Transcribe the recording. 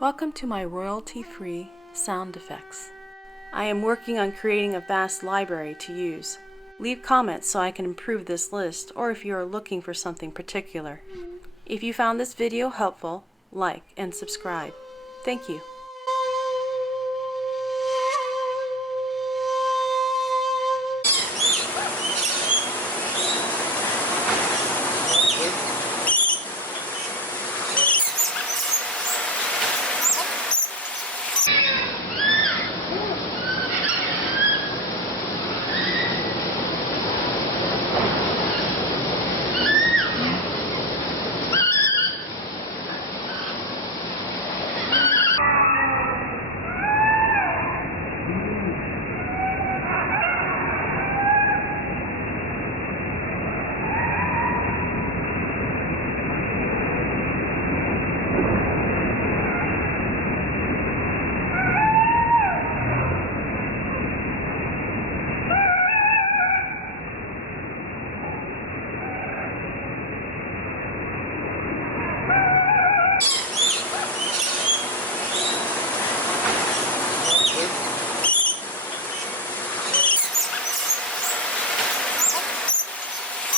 Welcome to my royalty-free sound effects. I am working on creating a vast library to use. Leave comments so I can improve this list, or if you are looking for something particular. If you found this video helpful, like and subscribe. Thank you.